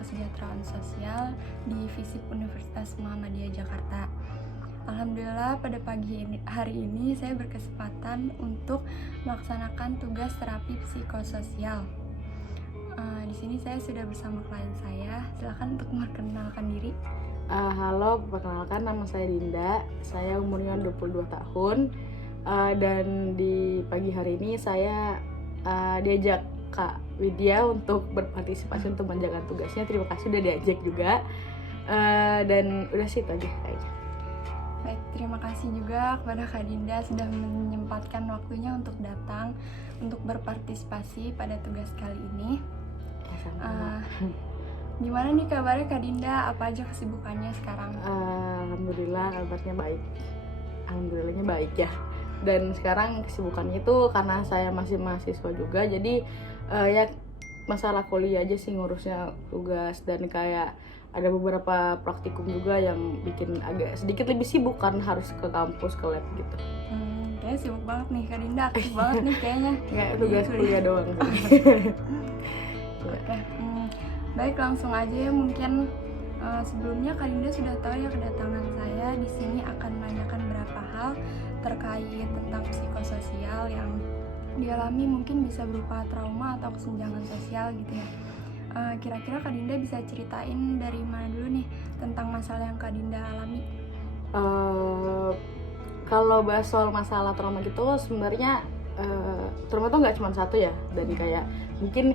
Kesejahteraan Sosial di FISIP Universitas Muhammadiyah Jakarta. Alhamdulillah pada hari ini saya berkesempatan untuk melaksanakan tugas terapi psikososial. Di sini saya sudah bersama klien saya. Silakan untuk memperkenalkan diri. Halo, perkenalkan nama saya Dinda. Saya umurnya 22 tahun. Dan di pagi hari ini saya diajak Kak Widya untuk berpartisipasi untuk menjalankan tugasnya. Terima kasih udah diajak juga. Dan udah sih itu aja kayaknya. Baik, terima kasih juga kepada Kak Dinda sudah menyempatkan waktunya untuk datang untuk berpartisipasi pada tugas kali ini. Gimana nih kabarnya Kak Dinda? Apa aja kesibukannya sekarang? Alhamdulillah kabarnya baik. Alhamdulillahnya baik ya. Dan sekarang kesibukannya itu karena saya masih mahasiswa juga, jadi ya masalah kuliah aja sih ngurusnya tugas, dan kayak ada beberapa praktikum juga yang bikin agak sedikit lebih sibuk karena harus ke kampus, ke lab gitu. Kayaknya sibuk banget nih Kak Dinda, aktif banget nih kayaknya. Nggak, tugas kuliah doang sih. Oke, baik langsung aja ya mungkin. Sebelumnya Kak Dinda sudah tahu ya kedatangan saya di sini akan menanyakan beberapa hal terkait tentang psikososial yang dialami, mungkin bisa berupa trauma atau kesenjangan sosial gitu ya. Kira-kira Kak Dinda bisa ceritain dari mana dulu nih tentang masalah yang Kak Dinda alami? Kalau bahas soal masalah trauma gitu sebenarnya trauma tuh nggak cuma satu ya, dan kayak mungkin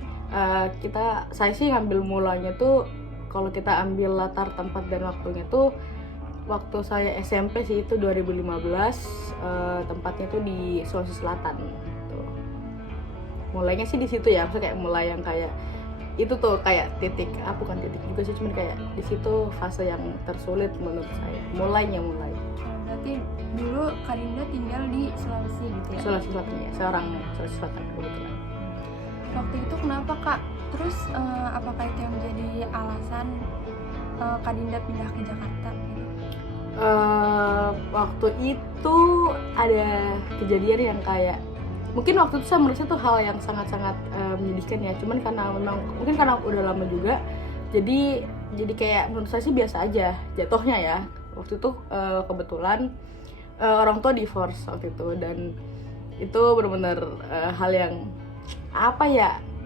saya sih ngambil mulanya tuh, kalau kita ambil latar tempat dan waktunya tuh waktu saya SMP sih, itu 2015, tempatnya tuh di Sulawesi Selatan gitu. Mulainya sih di situ ya, maksudnya kayak mulai yang kayak itu tuh kayak titik, bukan titik juga sih, cuman kayak di situ fase yang tersulit menurut saya. Mulai. Berarti dulu Kak Dinda tinggal di Sulawesi gitu ya? Sulawesi Selatan ya, seorang Sulawesi Selatan kebetulan. Waktu itu kenapa Kak? Terus apakah itu yang menjadi alasan Kak Dinda pindah ke Jakarta? Waktu itu ada kejadian yang kayak, mungkin waktu itu saya merasa tuh hal yang sangat-sangat menyedihkan ya, cuman karena memang mungkin karena udah lama juga, jadi kayak menurut saya sih biasa aja jatuhnya ya. Waktu itu kebetulan orang tua divorce waktu itu, dan itu benar-benar hal yang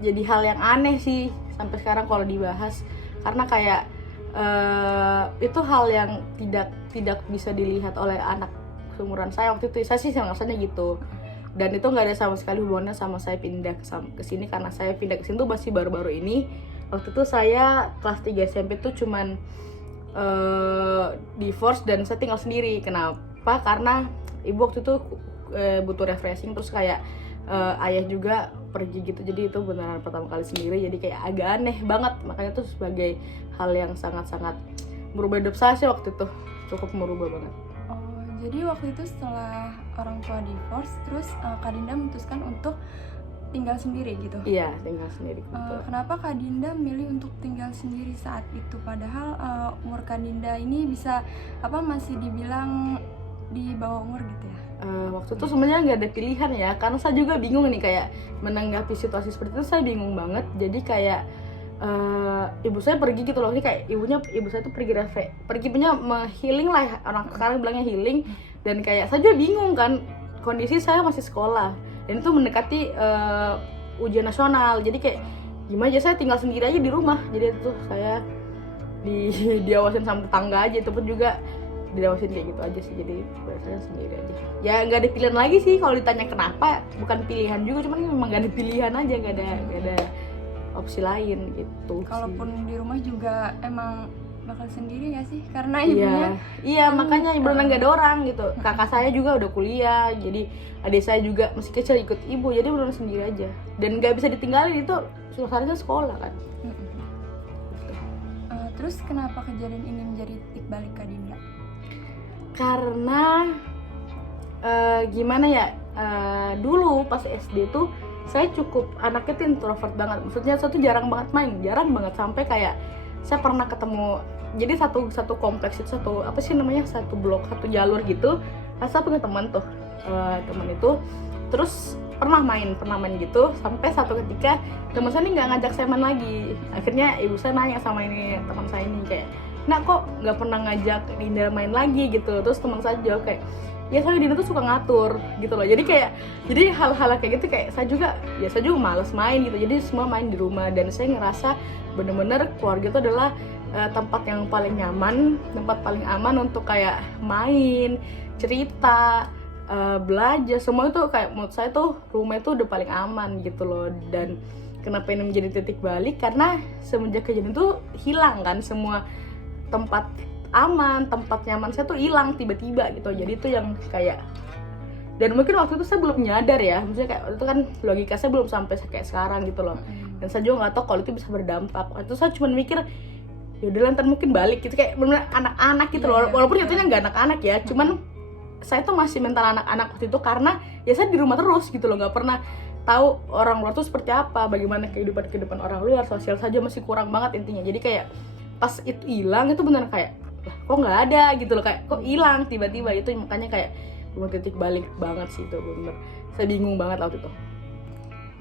jadi hal yang aneh sih sampai sekarang kalau dibahas, karena kayak itu hal yang tidak bisa dilihat oleh anak seumuran saya waktu itu. Saya sih ngerasanya gitu, dan itu nggak ada sama sekali hubungannya sama saya pindah ke sini, karena saya pindah ke sini tuh masih baru-baru ini. Waktu itu saya kelas 3 SMP tuh cuman divorce dan saya tinggal sendiri. Kenapa? Karena ibu waktu itu butuh refreshing, terus kayak ayah juga pergi gitu, jadi itu beneran pertama kali sendiri, jadi kayak agak aneh banget. Makanya tuh sebagai hal yang sangat-sangat merubah hidup saya sih waktu itu, cukup merubah banget. Jadi waktu itu setelah orang tua divorce, terus Kak Dinda memutuskan untuk tinggal sendiri gitu? Iya, tinggal sendiri. Kenapa Kak Dinda memilih untuk tinggal sendiri saat itu? Padahal umur Kak Dinda ini bisa masih dibilang di bawah umur gitu ya? Waktu itu sebenarnya nggak ada pilihan ya, karena saya juga bingung nih kayak menanggapi situasi seperti itu. Saya bingung banget, jadi kayak ibu saya pergi gitu loh, ini kayak ibu saya tuh pergi punya healing lah, orang sekarang bilangnya healing. Dan kayak saya juga bingung kan, kondisi saya masih sekolah dan itu mendekati ujian nasional, jadi kayak gimana aja, saya tinggal sendiri aja di rumah. Jadi itu saya diawasin sama tetangga aja, itu pun juga diawasin kayak gitu aja sih. Jadi saya sendiri aja ya, nggak ada pilihan lagi sih. Kalau ditanya kenapa, bukan pilihan juga, cuman memang nggak ada pilihan aja, nggak ada opsi lain gitu. Kalaupun di rumah juga emang bakal sendiri nggak sih, karena ibunya iya makanya beneran nggak ada orang gitu. Kakak saya juga udah kuliah, jadi adik saya juga masih kecil ikut ibu, jadi beneran sendiri aja dan nggak bisa ditinggalin. Itu suasananya sekolah kan. Terus kenapa kejadian ini menjadi titik balik Kak Dinda? Karena gimana ya, dulu pas SD tuh saya cukup anaknya tuh introvert banget. Maksudnya saya tuh jarang banget sampai kayak saya pernah ketemu, jadi satu kompleks itu, satu blok, satu jalur gitu. Pas saya punya teman tuh, teman itu terus pernah main gitu sampai satu ketika teman saya ini nggak ngajak saya main lagi. Akhirnya ibu saya nanya sama ini teman saya ini kayak, "Nak, kok nggak pernah ngajak Dinda main lagi?" gitu. Terus teman saya jawab kayak, "Ya soalnya Dinda tuh suka ngatur," gitu loh. Jadi hal-hal kayak gitu kayak saya juga males main gitu. Jadi semua main di rumah, dan saya ngerasa bener-bener keluarga itu adalah tempat yang paling nyaman, tempat paling aman untuk kayak main, cerita, belajar, semua itu kayak menurut saya tuh rumah itu udah paling aman gitu loh. Dan kenapa ini menjadi titik balik, karena semenjak kejadian itu hilang kan semua tempat aman, tempat nyaman saya tuh hilang tiba-tiba gitu. Jadi itu yang kayak, dan mungkin waktu itu saya belum nyadar ya, maksudnya kayak itu kan logika saya belum sampai kayak sekarang gitu loh. Dan saya juga nggak tahu kalau itu bisa berdampak. Waktu itu saya cuma mikir, ya udah ntar mungkin balik gitu, kayak benar anak-anak gitu loh. Walaupun nyatanya nggak anak-anak ya, cuman saya tuh masih mental anak-anak waktu itu karena ya saya di rumah terus gitu loh, nggak pernah tahu orang luar tuh seperti apa, bagaimana kehidupan orang luar, sosial saja masih kurang banget intinya. Jadi kayak pas itu hilang itu benar kayak, lah kok nggak ada gitu loh, kayak kok hilang tiba-tiba. Itu makanya kayak belum titik balik banget sih itu, bener saya bingung banget waktu itu.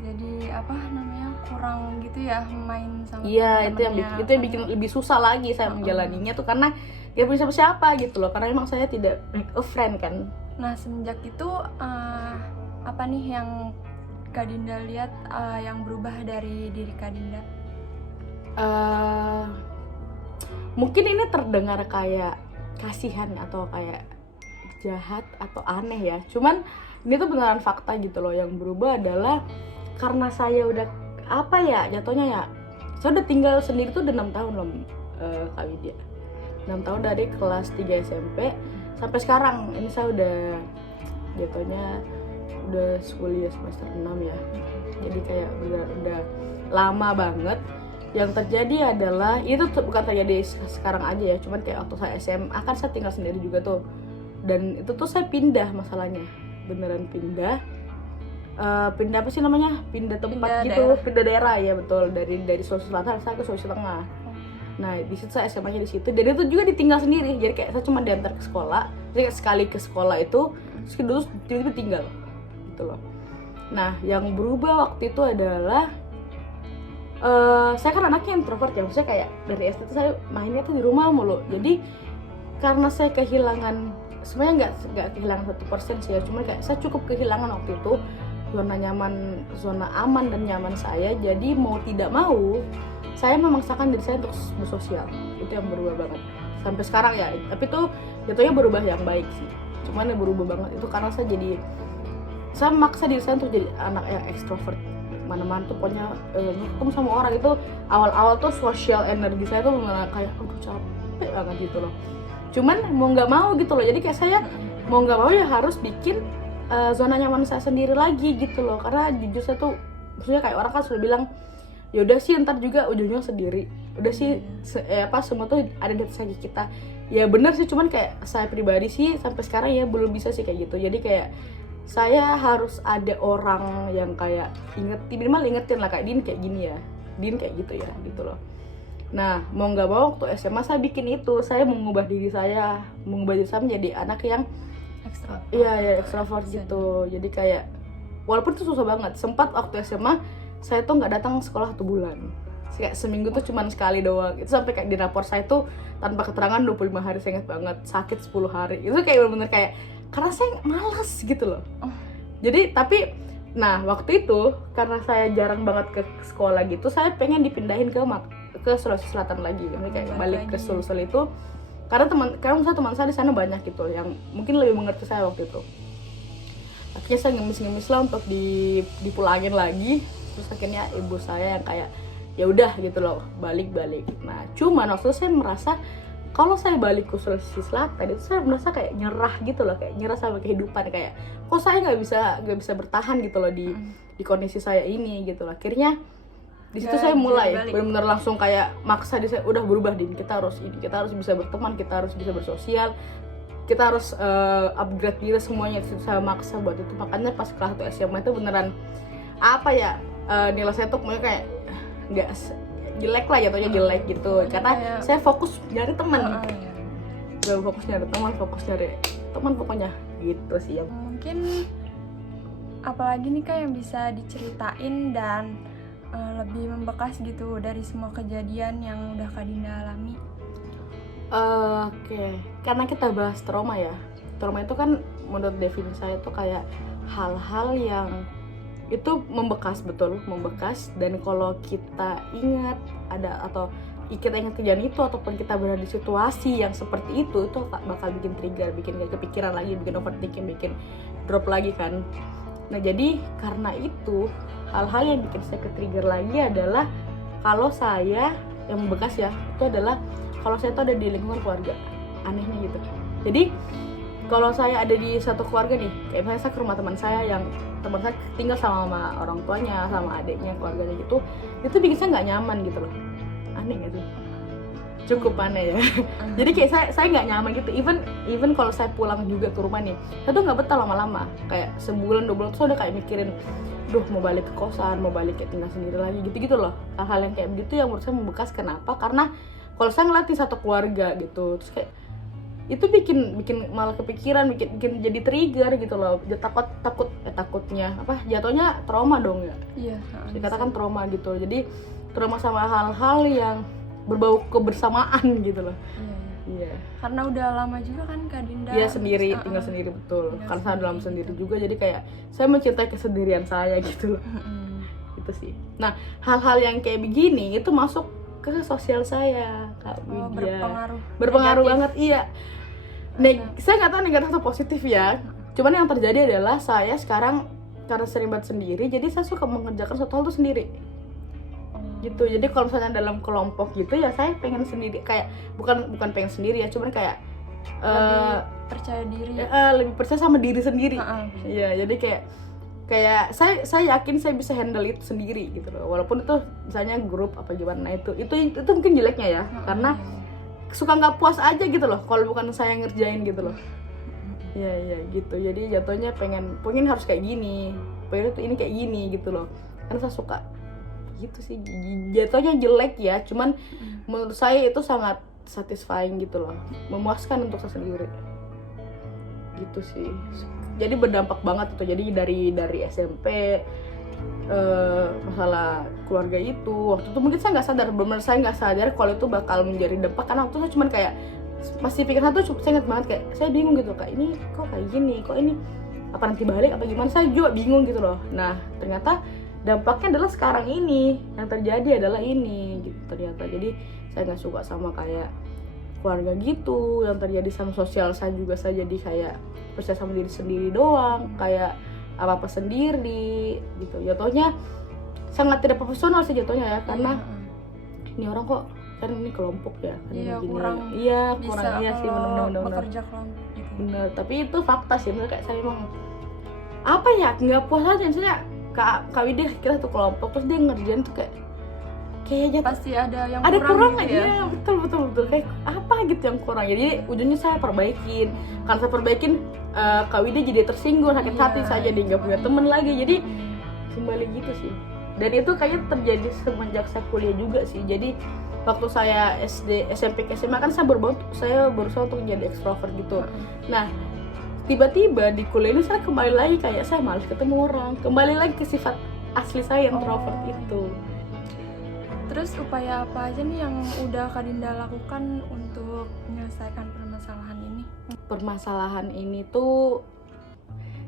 Jadi apa namanya, kurang gitu ya main sama Iya, temennya. itu yang bikin lebih susah lagi saya menjalaninya tuh, karena gak punya siapa gitu loh, karena emang saya tidak make a friend kan. Nah, semenjak itu apa nih yang Kak Dinda lihat yang berubah dari diri Kak Dinda? Mungkin ini terdengar kayak kasihan atau kayak jahat atau aneh ya, cuman ini tuh beneran fakta gitu loh. Yang berubah adalah karena saya udah apa ya jatuhnya ya, saya udah tinggal sendiri tuh udah 6 tahun loh Kak Widya. 6 tahun dari kelas 3 SMP sampai sekarang. Ini saya udah jatuhnya udah kuliah semester 6 ya. Jadi kayak udah lama banget. Yang terjadi adalah itu tuh bukan terjadi sekarang aja ya, cuman kayak waktu saya SMA kan saya tinggal sendiri juga tuh. Dan itu tuh saya pindah masalahnya, beneran pindah. Pindah apa sih namanya? Pindah tempat pindah daerah ya, betul. Dari Sulawesi Selatan saya ke Sulawesi Tengah. Nah, di situ saya SMA-nya di situ, dan itu juga ditinggal sendiri. Jadi kayak saya cuma diantar ke sekolah. Jadi kayak sekali ke sekolah itu terus tiba-tiba tinggal gitu loh. Nah, yang berubah waktu itu adalah saya kan anaknya introvert ya, maksudnya kayak dari SD tuh saya mainnya tuh di rumah mulu. Jadi karena saya kehilangan, sebenarnya nggak kehilangan 1% sih ya, cuma kayak saya cukup kehilangan waktu itu zona aman dan nyaman saya. Jadi mau tidak mau saya memaksakan diri saya untuk bersosial. Itu yang berubah banget sampai sekarang ya. Tapi tuh jatuhnya berubah yang baik sih, cuman yang berubah banget itu karena saya maksa diri saya untuk jadi anak yang ekstrovert. Mana-mana tuh pokoknya ketemu sama orang itu awal-awal tuh sosial energi saya tuh kayak aduh capek banget gitu loh. Cuman mau nggak mau gitu loh, jadi kayak saya mau nggak mau ya harus bikin zona nyaman saya sendiri lagi gitu loh. Karena jujur saya tuh, maksudnya kayak orang kan sudah bilang ya udah sih ntar juga ujungnya sendiri, udah sih semua tuh ada di atas kaki kita. Ya benar sih, cuman kayak saya pribadi sih sampai sekarang ya belum bisa sih kayak gitu. Jadi kayak saya harus ada orang yang kayak minimal ingetin lah, kayak Din kayak gini ya, Din kayak gitu ya gitu loh. Nah, mau nggak mau waktu SMA saya bikin itu, saya mengubah diri saya menjadi anak yang ekstrovert gitu. Jadi kayak walaupun itu susah banget, sempat waktu SMA saya tuh nggak datang sekolah 1 bulan, kayak seminggu tuh cuman sekali doang. Itu sampai kayak di rapor saya tuh tanpa keterangan 25 hari, saya ingat banget, sakit 10 hari. Itu kayak bener-bener kayak karena saya malas gitu loh. Jadi tapi nah waktu itu karena saya jarang banget ke sekolah gitu, saya pengen dipindahin ke Sulawesi Selatan lagi. Jadi kayak balik ke Sulsel itu karena teman saya di sana banyak gitu yang mungkin lebih mengerti saya waktu itu. Akhirnya saya ngemis lah untuk dipulangin lagi. Terus akhirnya ibu saya yang kayak ya udah gitu loh, balik. Nah, cuman waktu itu saya merasa kalau saya balik ke Sulawesi Selatan itu saya merasa kayak nyerah gitu loh, kayak nyerah sama kehidupan, kayak kok saya nggak bisa bertahan gitu loh di kondisi saya ini gitu loh. Akhirnya di situ saya mulai benar-benar langsung kayak maksa diri saya, udah berubah Din, kita harus bisa berteman, kita harus bisa bersosial, kita harus upgrade diri semuanya. Itu saya maksa buat itu. Makanya pas kelas 1 SMA itu beneran apa ya, nilai saya tuh kayak nggak jelek lah, jatuhnya jelek gitu karena saya fokus nyari teman. Fokus nyari teman pokoknya gitu sih ya. Mungkin apalagi nih Kak yang bisa diceritain dan lebih membekas gitu dari semua kejadian yang udah Kak Dinda alami? Oke, karena kita bahas trauma ya. Trauma itu kan menurut definisi saya itu kayak hal-hal yang itu membekas, betul, membekas. Dan kalau kita ingat ada atau kita ingat kejadian itu ataupun kita berada di situasi yang seperti itu bakal bikin trigger, bikin kayak kepikiran lagi, bikin overthinking, bikin drop lagi kan. Nah jadi karena itu hal-hal yang bikin saya ke-trigger lagi adalah kalau saya yang membekas ya, itu adalah kalau saya tuh ada di lingkungan keluarga, anehnya gitu. Jadi kalau saya ada di satu keluarga nih, kayak misalnya saya ke rumah teman saya yang teman saya tinggal sama orang tuanya, sama adiknya, keluarganya gitu, itu bikin saya nggak nyaman gitu loh. Aneh nggak sih? Cukup aneh ya. Jadi kayak saya nggak nyaman gitu. Even kalau saya pulang juga ke rumah nih, saya tuh nggak betah lama-lama. Kayak sebulan 2 bulan tuh udah kayak mikirin, duh mau balik ke kosan, mau balik kayak tinggal sendiri lagi gitu-gitu loh. Hal-hal yang kayak begitu yang menurut saya membekas. Kenapa? Karena kalau saya ngelatih satu keluarga gitu, terus kayak itu bikin malah kepikiran, bikin jadi trigger gitu loh. Takutnya apa? Jatuhnya trauma dong ya. Iya. Dikatakan trauma gitu. Jadi trauma sama hal-hal yang berbau kebersamaan gitu loh. Iya. Karena udah lama juga kan Kak Dinda. Iya sendiri, tinggal sendiri betul. Karena saya dalam sendiri juga, jadi kayak saya mencintai kesendirian saya gitu loh. Itu sih. Nah, hal-hal yang kayak begini itu masuk ke sosial saya, Kak Widya. Berpengaruh banget, iya. Saya nggak tahu negatif atau positif ya. Cuman yang terjadi adalah saya sekarang karena sering banget sendiri, jadi saya suka mengerjakan suatu hal itu sendiri. Gitu. Jadi kalau misalnya dalam kelompok gitu ya saya pengen sendiri, kayak bukan pengen sendiri ya, cuman kayak lebih percaya diri. Lebih percaya sama diri sendiri. Iya, jadi kayak saya yakin saya bisa handle itu sendiri gitu loh. Walaupun itu misalnya grup apa gimana, itu mungkin jeleknya ya. Karena suka nggak puas aja gitu loh kalau bukan saya ngerjain gitu loh. Iya gitu. Jadi jatuhnya pengen harus kayak gini, pengen ini kayak gini gitu loh. Karena saya suka gitu sih. Jatuhnya jelek ya, cuman menurut saya itu sangat satisfying gitu loh, memuaskan untuk saya sendiri gitu sih. Jadi berdampak banget itu. Jadi dari SMP masalah keluarga itu waktu itu mungkin saya nggak sadar, benar saya nggak sadar kalau itu bakal menjadi dampak. Karena waktu itu saya cuman kayak masih pikir satu, saya ingat banget kayak saya bingung gitu, kak ini kok kayak gini, kok ini apa nanti balik apa gimana, saya juga bingung gitu loh. Nah ternyata dampaknya adalah sekarang ini yang terjadi adalah ini gitu ternyata. Jadi saya nggak suka sama kayak keluarga gitu, yang terjadi sama sosial saya juga. Saya jadi kayak percaya sama diri sendiri doang, kayak apa sendiri gitu. Jatuhnya sangat tidak profesional sih jatuhnya ya, karena ini orang kok kan ini kelompok ya kan, kurang sih benar-benar bekerja kelompok gitu. Bener, tapi itu fakta sih. Bener, kayak saya emang apa ya, nggak puas aja misalnya Kak Widya kita tuh kelompok terus dia ngerjain tuh kayaknya pasti ada yang kurang gitu ya. Iya betul kayak apa gitu yang kurang ya. Jadi ujungnya saya perbaikin. Karena saya perbaikin Kak Widya jadi tersinggung, sakit hati, saya jadi nggak punya temen lagi. Jadi kembali gitu sih. Dan itu kayaknya terjadi semenjak saya kuliah juga sih. Jadi waktu saya SD, SMP, SMA kan saya berusaha untuk menjadi ekstrovert gitu. Nah tiba-tiba di kuliah ini saya kembali lagi kayak saya malas ketemu orang, kembali lagi ke sifat asli saya introvert itu. Terus upaya apa aja nih yang udah Kak Dinda lakukan untuk menyelesaikan permasalahan ini? Permasalahan ini tuh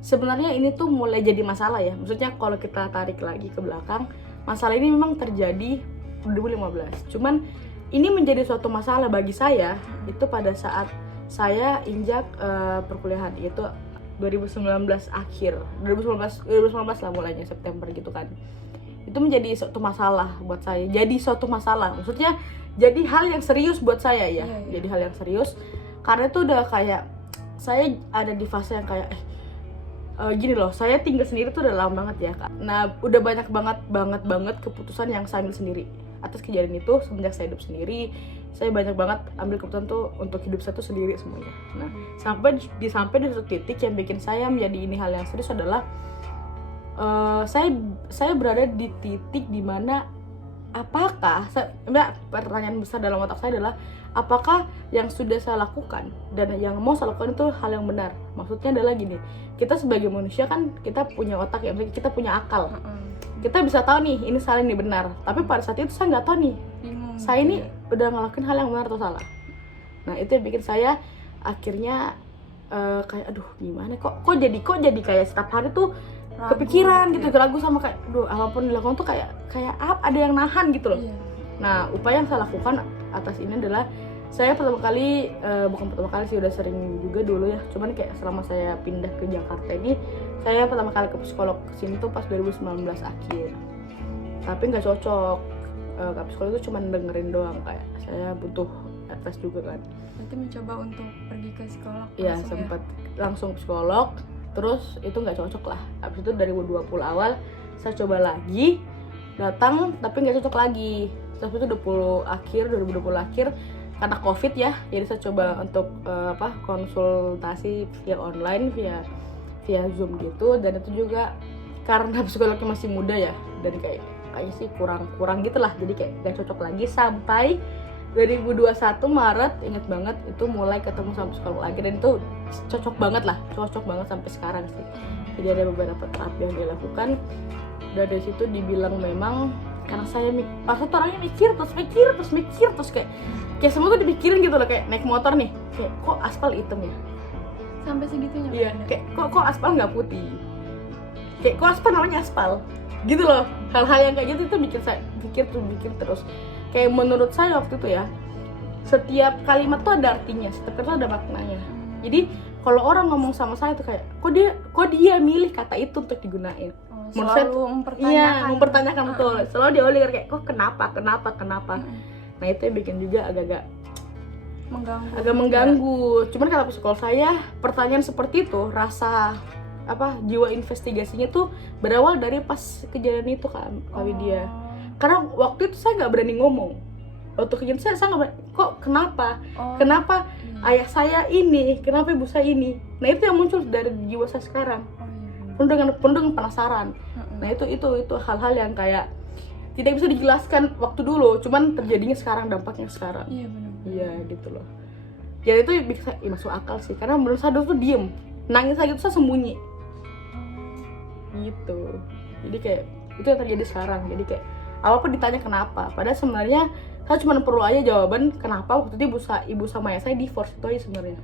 sebenarnya ini tuh mulai jadi masalah ya. Maksudnya kalau kita tarik lagi ke belakang, masalah ini memang terjadi 2015. Cuman ini menjadi suatu masalah bagi saya itu pada saat saya injak perkuliahan, itu 2019 akhir, 2019 lah mulainya, September gitu kan. Itu menjadi suatu masalah buat saya. Jadi suatu masalah, maksudnya jadi hal yang serius buat saya ya. Jadi hal yang serius karena itu udah kayak saya ada di fase yang kayak gini loh, saya tinggal sendiri tuh udah lama banget ya Kak. Nah udah banyak banget keputusan yang saya ambil sendiri atas kejadian itu. Semenjak saya hidup sendiri, saya banyak banget ambil keputusan tuh untuk hidup saya tuh sendiri semuanya. Nah sampai di satu titik yang bikin saya menjadi ini hal yang serius adalah saya berada di titik dimana apakah pertanyaan besar dalam otak saya adalah apakah yang sudah saya lakukan dan yang mau saya lakukan itu hal yang benar. Maksudnya adalah gini, kita sebagai manusia kan kita punya otak ya, kita punya akal. Kita bisa tahu nih ini salah ini benar, tapi pada saat itu saya nggak tahu nih saya ini udah ngelakuin hal yang benar atau salah. Nah itu yang bikin saya akhirnya kayak aduh gimana kok jadi kayak setiap hari tuh ragu, kepikiran gitu, ragu sama kayak aduh apapun dilakukan tuh kayak apa ada yang nahan gitu loh. Nah upaya yang saya lakukan atas ini adalah saya pertama kali bukan pertama kali sih, udah sering juga dulu ya, cuman kayak selama saya pindah ke Jakarta ini saya pertama kali ke psikolog kesini tuh pas 2019 akhir, tapi nggak cocok. Ke psikolog itu cuma dengerin doang, kayak saya butuh tes juga kan. Berarti mencoba untuk pergi ke psikolog? Iya sempat langsung psikolog, terus itu nggak cocok lah. Habis itu 2020 awal saya coba lagi datang tapi nggak cocok lagi. Terus itu 2020 akhir karena covid ya, jadi saya coba untuk konsultasi via online via Zoom gitu, dan itu juga karena psikolognya masih muda ya, dan kayaknya sih kurang gitulah, jadi kayak gak cocok lagi sampai 2021 Maret, inget banget itu mulai ketemu sama psikolog lagi, dan itu cocok banget sampai sekarang sih. Jadi ada beberapa terapi yang dilakukan, dan dari situ dibilang memang karena saya pas itu orangnya mikir terus kayak semua tuh dipikirin gitu loh, kayak naik motor nih, kayak kok aspal hitam ya, sampai segitunya. Iya, kayak kok aspal nggak putih, kayak kok aspal namanya aspal gitu loh. Hal-hal yang kayak gitu itu bikin saya pikir terus. Kayak menurut saya waktu itu ya, setiap kalimat tuh ada artinya, setiap kata ada maknanya. Jadi kalau orang ngomong sama saya tuh kayak kok dia milih kata itu untuk digunain. Selalu mempertanyakan betul. Selalu diulik kayak kok kenapa. Nah itu yang bikin juga agak mengganggu. Cuman kalau psikolog saya, pertanyaan seperti itu, rasa jiwa investigasinya tuh berawal dari pas kejadian itu kan, Widya. Karena waktu itu saya nggak berani ngomong. Waktu kejadian saya nggak berani. Kok kenapa ayah saya ini, kenapa ibu saya ini? Nah itu yang muncul dari jiwa saya sekarang. Penuh dengan penasaran. Nah itu hal-hal yang kayak tidak bisa dijelaskan waktu dulu, cuman terjadinya sekarang, dampaknya sekarang. Iya benar. Iya gitu loh. Ya itu bisa masuk akal sih, karena menurut saya dulu tuh diem, nangis aja tuh saya sembunyi. Gitu. Jadi kayak itu yang terjadi sekarang. Jadi kayak apa-apa ditanya kenapa, padahal sebenarnya saya cuma perlu aja jawaban kenapa waktu itu ibu sama ayah saya divorce, itu aja sebenarnya.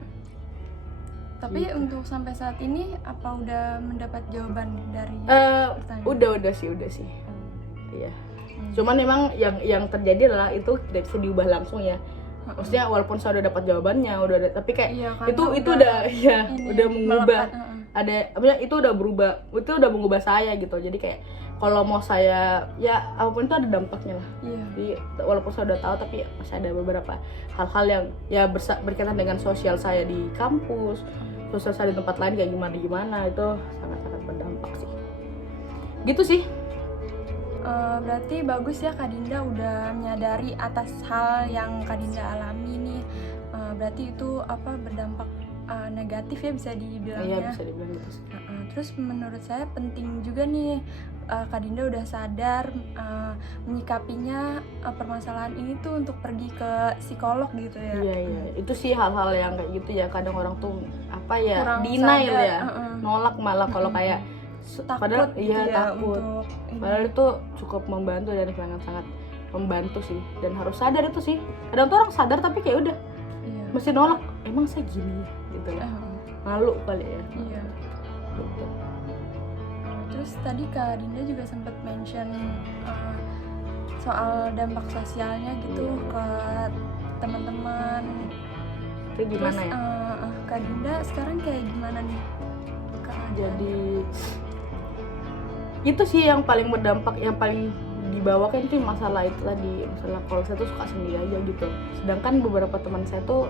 Tapi gitu. Untuk sampai saat ini apa udah mendapat jawaban dari pertanyaan? Udah sih. Iya. Cuman memang yang terjadi adalah itu tidak bisa diubah langsung ya. Maksudnya walaupun saya udah dapat jawabannya, tapi kayak itu udah mengubah. Itu udah berubah, itu udah mengubah saya gitu. Jadi kayak kalau mau saya ya apapun itu ada dampaknya lah. Jadi walaupun saya udah tahu, tapi masih ada beberapa hal-hal yang ya berkaitan dengan sosial saya di kampus, sosial saya di tempat lain kayak gimana itu sangat-sangat berdampak sih. Gitu sih. Berarti bagus ya Kak Dinda udah menyadari atas hal yang Kak Dinda alami nih. Berarti itu berdampak negatif ya bisa dibilangnya. Iya bisa dibilang gitu sih. Terus menurut saya penting juga nih Kak Dinda udah sadar menyikapinya permasalahan ini tuh untuk pergi ke psikolog gitu ya. Iya. Itu sih hal-hal yang kayak gitu ya, kadang orang tuh kurang denial sadar, ya, nolak malah kalau kayak takut gitu ya takut. Padahal itu cukup membantu dan sangat membantu sih, dan harus sadar itu sih. Kadang tuh orang sadar tapi kayak udah mesti nolak, emang saya gini ya gitu lah. Malu kali ya. Iya. Gitu. Terus tadi Kak Dinda juga sempat mention soal dampak sosialnya gitu ke teman-teman. Itu gimana? Terus, ya? Kak Dinda sekarang kayak gimana nih? Jadi itu sih yang paling berdampak, yang paling dibawakan itu masalah itu tadi, masalah kalau saya tuh suka sendiri aja gitu. Sedangkan beberapa teman saya tuh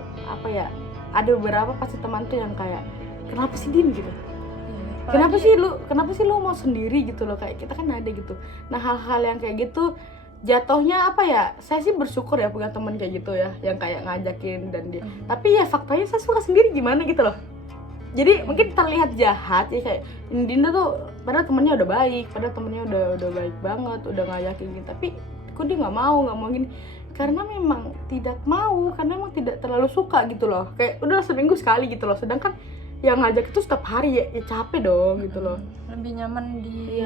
ada beberapa pasti teman tuh yang kayak kenapa sih Din gitu. Kenapa sih lu mau sendiri gitu loh, kayak kita kan ada gitu. Nah hal-hal yang kayak gitu jatuhnya saya sih bersyukur ya punya teman kayak gitu ya, yang kayak ngajakin dan dia. Tapi ya faktanya saya suka sendiri gimana gitu loh. Jadi mungkin terlihat jahat ya, kayak Dinda tuh padahal temennya udah baik, padahal temennya udah baik banget, udah ngajakin gitu. Tapi kok dia nggak mau gini, karena memang tidak mau, karena memang tidak terlalu suka gitu loh, kayak udah seminggu sekali gitu loh, sedangkan yang ngajak itu setiap hari ya capek dong gitu loh. Lebih nyaman di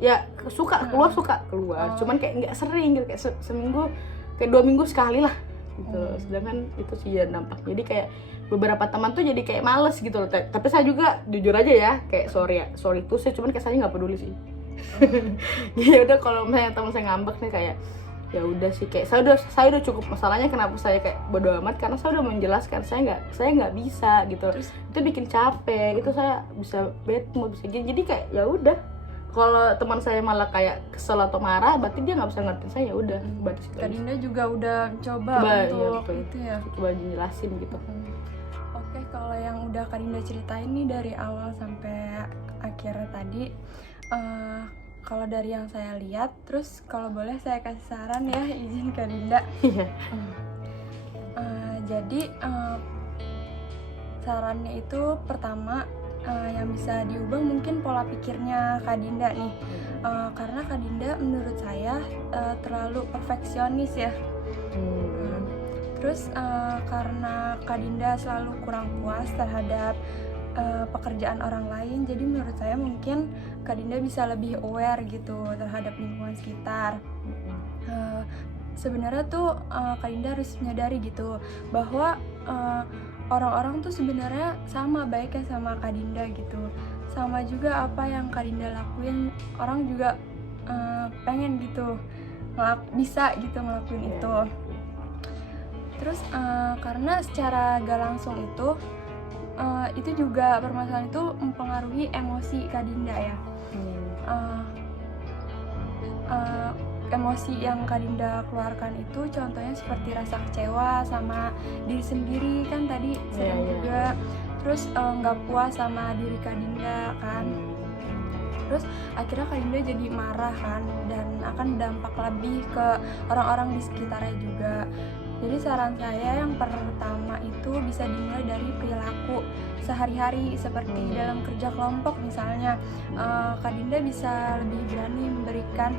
ya suka keluar cuman kayak nggak sering gitu, kayak seminggu kayak 2 minggu sekali lah gitu. Sedangkan itu sih ya dampak, jadi kayak beberapa teman tuh jadi kayak males gitu loh. Tapi saya juga jujur aja ya, kayak sorry tuh saya, cuman kayak saya nggak peduli sih. Ya udah, kalau misalnya teman saya ngambek nih kayak ya udah sih, kayak saya udah cukup. Masalahnya kenapa saya kayak bodo amat, karena saya udah menjelaskan saya nggak bisa gitu. Terus itu bikin capek, itu saya bisa bad mood, bisa gini. Jadi kayak ya udah, kalau teman saya malah kayak kesel atau marah, berarti dia nggak bisa ngertiin saya. Ya udah, berarti Kak Dinda juga udah coba untuk itu ya, coba jelasin gitu. Oke, kalau yang udah Kak Dinda ceritain nih dari awal sampai akhir tadi, kalau dari yang saya lihat, terus kalau boleh saya kasih saran ya, izin Kak Dinda. Jadi sarannya itu pertama, yang bisa diubah mungkin pola pikirnya Kak Dinda nih, karena Kak Dinda menurut saya terlalu perfeksionis ya. Terus karena Kak Dinda selalu kurang puas terhadap pekerjaan orang lain, jadi menurut saya mungkin Kak Dinda bisa lebih aware gitu terhadap lingkungan sekitar. Sebenarnya tuh Kak Dinda harus menyadari gitu bahwa orang-orang tuh sebenarnya sama baiknya sama Kak Dinda gitu, sama juga apa yang Kak Dinda lakuin, orang juga pengen gitu bisa gitu ngelakuin itu. Terus karena secara gak langsung itu juga permasalahan itu mempengaruhi emosi Kak Dinda ya. Emosi yang Kak Dinda keluarkan itu contohnya seperti rasa kecewa sama diri sendiri kan tadi sering juga. Terus nggak puas sama diri Kak Dinda kan. Terus akhirnya Kak Dinda jadi marah kan, dan akan berdampak lebih ke orang-orang di sekitarnya juga. Jadi saran saya yang pertama itu bisa dimulai dari perilaku sehari-hari, seperti dalam kerja kelompok misalnya. Kak Dinda bisa lebih berani memberikan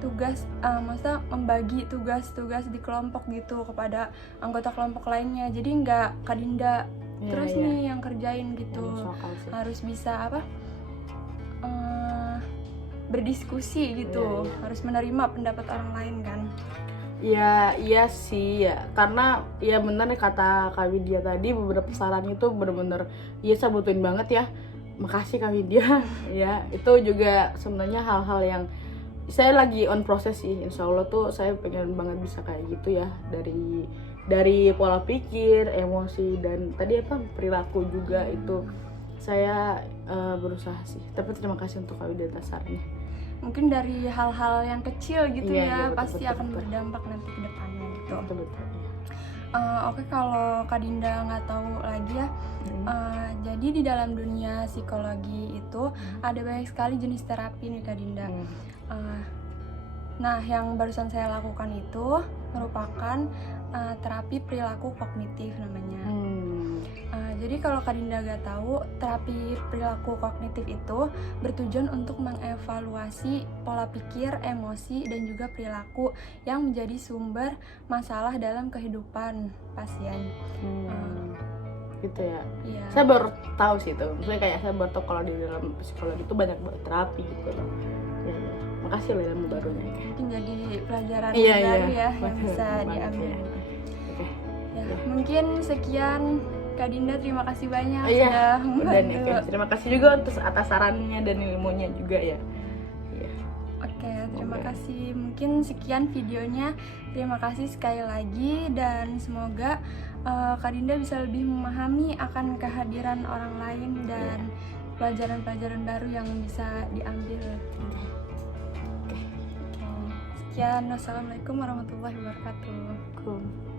tugas, maksudnya membagi tugas-tugas di kelompok gitu kepada anggota kelompok lainnya. Jadi nggak Kak Dinda terus nih yang kerjain gitu. Harus bisa berdiskusi gitu, harus menerima pendapat orang lain kan. Ya, iya sih ya, karena ya benar nih kata Kak Widya tadi, beberapa saran itu benar-benar saya butuhin banget ya. Makasih Kak Widya. Ya, itu juga sebenarnya hal-hal yang saya lagi on proses sih. Insya Allah tuh saya pengen banget bisa kayak gitu ya, dari pola pikir, emosi, dan tadi perilaku juga itu saya berusaha sih. Tapi terima kasih untuk Kak Widya atas sarannya. Mungkin dari hal-hal yang kecil gitu betul, pasti akan berdampak nanti ke depannya gitu. Betul. Oke, kalau Kak Dinda nggak tahu lagi ya, jadi di dalam dunia psikologi itu ada banyak sekali jenis terapi nih Kak Dinda. Nah, yang barusan saya lakukan itu merupakan terapi perilaku kognitif namanya. Jadi kalau Kak Dinda gak tahu, terapi perilaku kognitif itu bertujuan untuk mengevaluasi pola pikir, emosi, dan juga perilaku yang menjadi sumber masalah dalam kehidupan pasien. Gitu ya. Iya. Saya baru tahu sih itu. Maksudnya kayak saya baru tahu kalau di dalam psikologi itu banyak banget terapi gitu loh. Ya. Makasih loh ilmu barunya. Mungkin jadi pelajaran baru ya yang bisa diambil. Ya, mungkin sekian Kak Dinda, terima kasih banyak sudah membantu. Terima kasih juga atas sarannya dan ilmunya juga ya. Oke, terima kasih. Mungkin sekian videonya. Terima kasih sekali lagi, dan semoga Kak Dinda bisa lebih memahami akan kehadiran orang lain dan pelajaran-pelajaran baru yang bisa diambil. Oke. Sekian, wassalamualaikum warahmatullahi wabarakatuh.